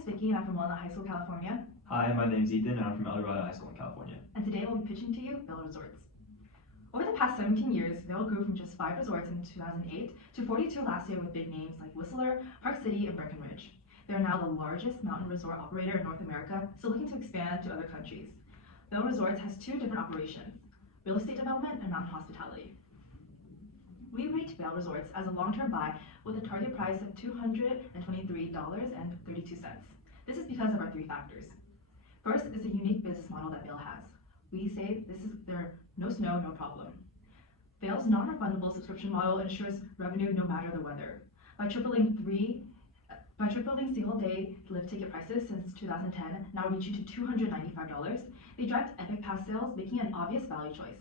name's Vicky and I'm from Walnut High School, California. Hi, my name's Ethan and I'm from Eldorado High School in California. And today we'll be pitching to you Vail Resorts. Over the past 17 years, Vail grew from just 5 resorts in 2008 to 42 last year with big names like Whistler, Park City, and Breckenridge. They are now the largest mountain resort operator in North America, still looking to expand to other countries. Vail Resorts has 2 different operations, real estate development and mountain hospitality. We rate Vail Resorts as a long-term buy with a target price of $223.32. This is because of our 3 factors. First is the unique business model that Vail has. We say this is their no snow, no problem. Vail's non-refundable subscription model ensures revenue no matter the weather. By tripling single-day lift ticket prices since 2010, now reaching to $295, they drive Epic Pass sales, making an obvious value choice.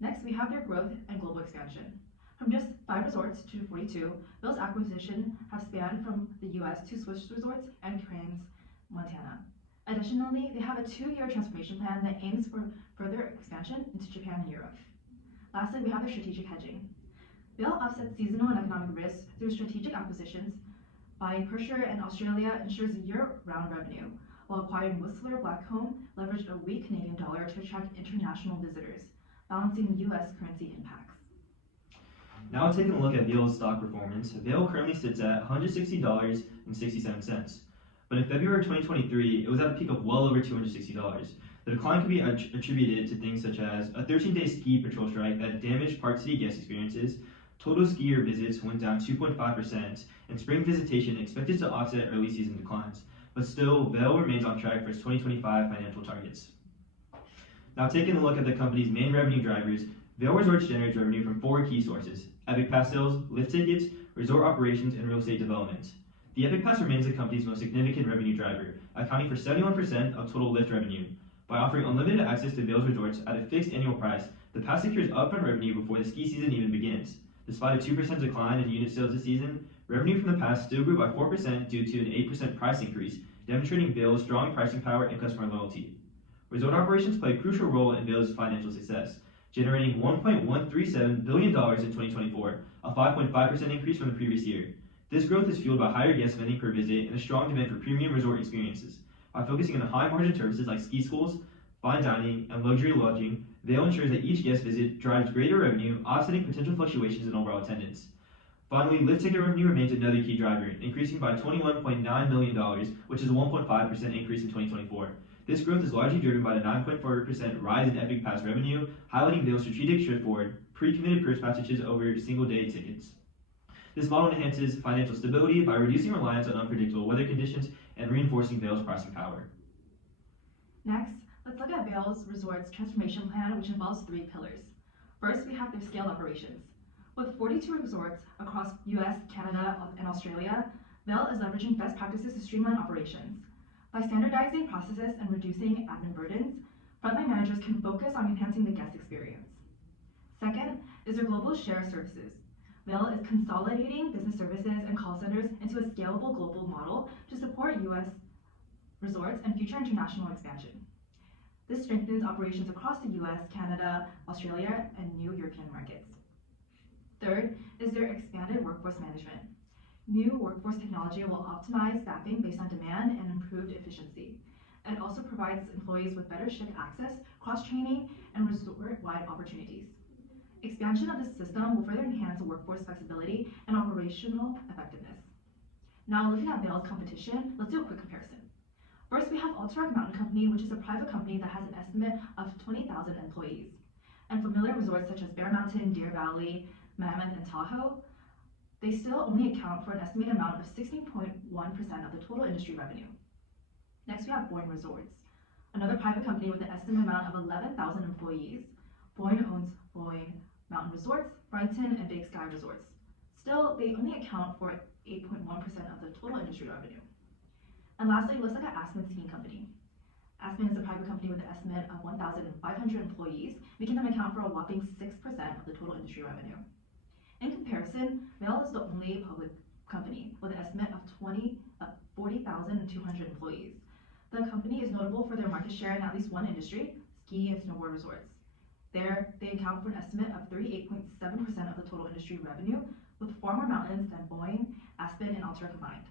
Next, we have their growth and global expansion. From just 5 resorts to 42, Vail's acquisition has spanned from the US to Swiss resorts and Cranes, Montana. Additionally, they have a 2-year transformation plan that aims for further expansion into Japan and Europe. Lastly, we have their strategic hedging. Vail offsets seasonal and economic risks through strategic acquisitions. Buying Pershore in Australia ensures year-round revenue, while acquiring Whistler Blackcomb leveraged a weak Canadian dollar to attract international visitors, balancing US currency impacts. Now taking a look at Vail's stock performance, Vail currently sits at $160.67. But in February of 2023, it was at a peak of well over $260. The decline could be attributed to things such as a 13-day ski patrol strike that damaged Park City guest experiences, total skier visits went down 2.5%, and spring visitation expected to offset early season declines. But still, Vail remains on track for its 2025 financial targets. Now taking a look at the company's main revenue drivers, Vail Resorts generates revenue from 4 key sources: Epic Pass sales, lift tickets, resort operations, and real estate development. The Epic Pass remains the company's most significant revenue driver, accounting for 71% of total lift revenue. By offering unlimited access to Vail's resorts at a fixed annual price, the pass secures upfront revenue before the ski season even begins. Despite a 2% decline in unit sales this season, revenue from the pass still grew by 4% due to an 8% price increase, demonstrating Vail's strong pricing power and customer loyalty. Resort operations play a crucial role in Vail's financial success, generating $1.137 billion in 2024, a 5.5% increase from the previous year. This growth is fueled by higher guest spending per visit and a strong demand for premium resort experiences. By focusing on high-margin services like ski schools, fine dining, and luxury lodging, Vail ensures that each guest visit drives greater revenue, offsetting potential fluctuations in overall attendance. Finally, lift ticket revenue remains another key driver, increasing by $21.9 million, which is a 1.5% increase in 2024. This growth is largely driven by the 9.4% rise in Epic Pass revenue, highlighting Vail's strategic shift toward pre-committed purse packages over single-day tickets. This model enhances financial stability by reducing reliance on unpredictable weather conditions and reinforcing Vail's pricing power. Next, let's look at Vail Resorts' transformation plan, which involves 3 pillars. First, we have their scaled operations. With 42 resorts across US, Canada, and Australia, Vail is leveraging best practices to streamline operations. By standardizing processes and reducing admin burdens, frontline managers can focus on enhancing the guest experience. Second is their global shared services. Vail is consolidating business services and call centers into a scalable global model to support US resorts and future international expansion. This strengthens operations across the US, Canada, Australia, and new European markets. Third is their expanded workforce management. New workforce technology will optimize staffing based on demand and improved efficiency. It also provides employees with better shift access, cross-training, and resort-wide opportunities. Expansion of this system will further enhance workforce flexibility and operational effectiveness. Now, looking at Vail's competition, let's do a quick comparison. First, we have Alterac Mountain Company, which is a private company that has an estimate of 20,000 employees. And familiar resorts such as Bear Mountain, Deer Valley, Mammoth, and Tahoe, they still only account for an estimated amount of 16.1% of the total industry revenue. Next, we have Boyne Resorts, another private company with an estimated amount of 11,000 employees. Boyne owns Boyne Mountain Resorts, Brighton, and Big Sky Resorts. Still, they only account for 8.1% of the total industry revenue. And lastly, let's look at Aspen Skiing Company. Aspen is a private company with an estimate of 1,500 employees, making them account for a whopping 6% of the total industry revenue. In comparison, Vail is the only public company with an estimate of 40,200 employees. The company is notable for their market share in at least one industry, ski and snowboard resorts. There, they account for an estimate of 38.7% of the total industry revenue, with far more mountains than Boyne, Aspen, and Alterac combined.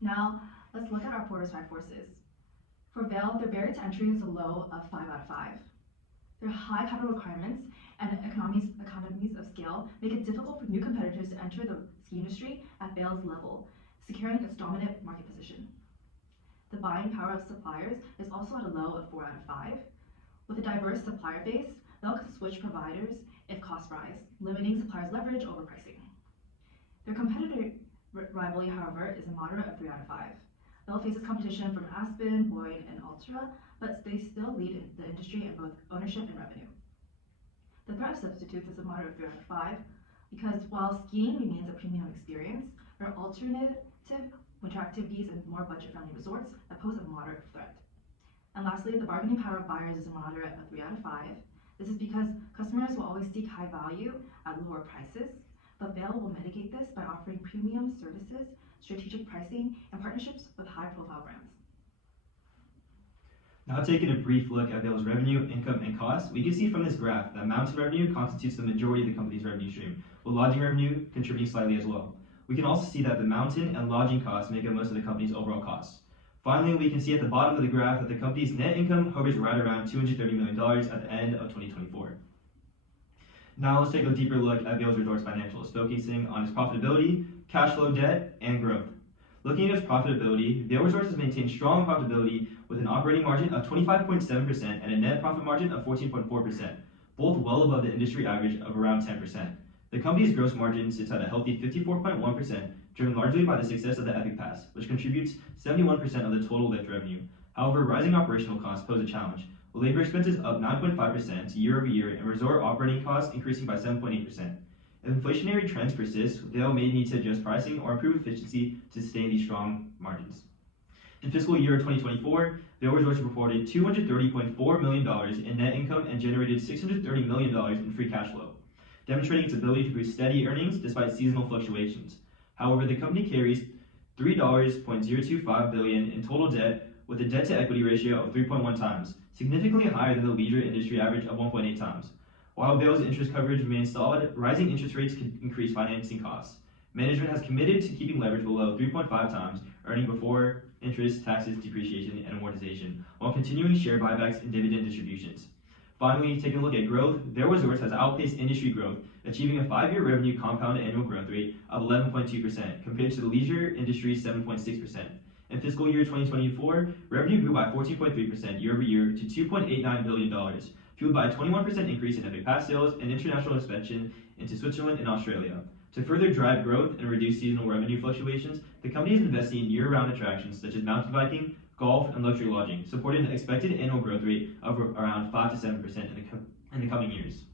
Now, let's look at our Porter's 5 forces. For Vail, their barrier to entry is a low of 5 out of 5. Their high capital requirements and economies of scale make it difficult for new competitors to enter the ski industry at Vail's level, securing its dominant market position. The buying power of suppliers is also at a low of 4 out of 5. With a diverse supplier base, Vail can switch providers if costs rise, limiting suppliers' leverage over pricing. Their competitor rivalry, however, is a moderate of 3 out of 5. Vail faces competition from Aspen, Boyd, and Ultra, but they still lead in the industry in both ownership and revenue. The threat of substitutes is a moderate of 3 out of 5, because while skiing remains a premium experience, there are alternative winter activities and more budget-friendly resorts that pose a moderate threat. And lastly, the bargaining power of buyers is a moderate of 3 out of 5. This is because customers will always seek high value at lower prices, but Vail will mitigate this by offering premium services, strategic pricing, and partnerships with high-profile brands. Now taking a brief look at Vail's revenue, income, and costs, we can see from this graph that mountain revenue constitutes the majority of the company's revenue stream, with lodging revenue contributing slightly as well. We can also see that the mountain and lodging costs make up most of the company's overall costs. Finally, we can see at the bottom of the graph that the company's net income hovers right around $230 million at the end of 2024. Now let's take a deeper look at Vail's Resorts financials, focusing on its profitability, cash flow, debt, and growth. Looking at its profitability, Vail Resorts has maintained strong profitability with an operating margin of 25.7% and a net profit margin of 14.4%, both well above the industry average of around 10%. The company's gross margin sits at a healthy 54.1%, driven largely by the success of the Epic Pass, which contributes 71% of the total lift revenue. However, rising operational costs pose a challenge, with labor expenses up 9.5% year over year and resort operating costs increasing by 7.8%. If inflationary trends persist, Vail may need to adjust pricing or improve efficiency to sustain these strong margins. In fiscal year 2024, Vail Resorts reported $230.4 million in net income and generated $630 million in free cash flow, demonstrating its ability to produce steady earnings despite seasonal fluctuations. However, the company carries $3.025 billion in total debt with a debt-to-equity ratio of 3.1 times, significantly higher than the leisure industry average of 1.8 times. While Vail's interest coverage remains solid, rising interest rates could increase financing costs. Management has committed to keeping leverage below 3.5 times, earning before interest, taxes, depreciation, and amortization, while continuing share buybacks and dividend distributions. Finally, taking a look at growth, Vail Resorts has outpaced industry growth, achieving a 5-year revenue compound annual growth rate of 11.2% compared to the leisure industry's 7.6%. In fiscal year 2024, revenue grew by 14.3% year over year to $2.89 billion, fueled by a 21% increase in Epic Pass sales and international expansion into Switzerland and Australia. To further drive growth and reduce seasonal revenue fluctuations, the company is investing in year-round attractions such as mountain biking, golf, and luxury lodging, supporting an expected annual growth rate of around 5 to 7% in the coming years.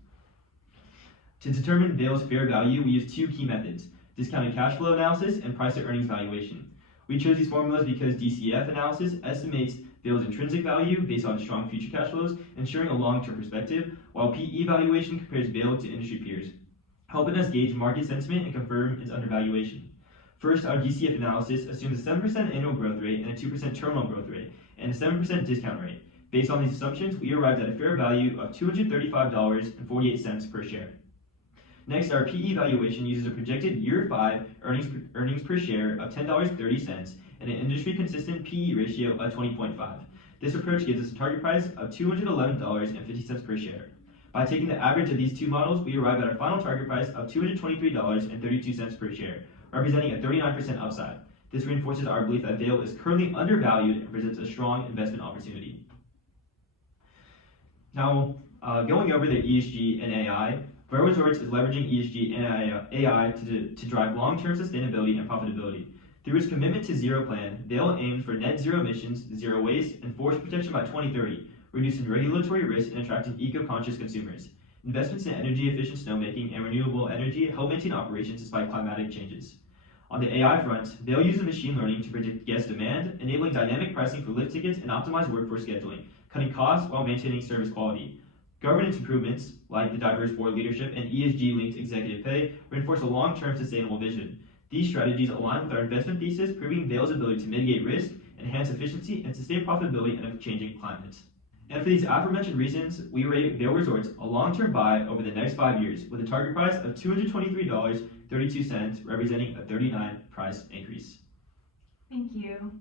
To determine Vail's fair value, we use 2 key methods: discounted cash flow analysis and price to earnings valuation. We chose these formulas because DCF analysis estimates Vail's intrinsic value based on strong future cash flows, ensuring a long-term perspective, while PE valuation compares Vail to industry peers, helping us gauge market sentiment and confirm its undervaluation. First, our DCF analysis assumes a 7% annual growth rate and a 2% terminal growth rate, and a 7% discount rate. Based on these assumptions, we arrived at a fair value of $235.48 per share. Next, our PE valuation uses a projected year 5 earnings per share of $10.30 and an industry-consistent PE ratio of 20.5. This approach gives us a target price of $211.50 per share. By taking the average of these 2 models, we arrive at our final target price of $223.32 per share, representing a 39% upside. This reinforces our belief that Vail is currently undervalued and presents a strong investment opportunity. Now, going over the ESG and AI, Vail Resorts is leveraging ESG and AI to drive long-term sustainability and profitability. Through its commitment to zero plan, Vail aims for net zero emissions, zero waste, and forest protection by 2030, reducing regulatory risk and attracting eco-conscious consumers. Investments in energy-efficient snowmaking and renewable energy help maintain operations despite climatic changes. On the AI front, Vail uses machine learning to predict guest demand, enabling dynamic pricing for lift tickets and optimized workforce scheduling, cutting costs while maintaining service quality. Governance improvements, like the diverse board leadership and ESG-linked executive pay, reinforce a long-term sustainable vision. These strategies align with our investment thesis, proving Vail's ability to mitigate risk, enhance efficiency, and sustain profitability in a changing climate. And for these aforementioned reasons, we rate Vail Resorts a long-term buy over the next 5 years, with a target price of $223.32, representing a 39% price increase. Thank you.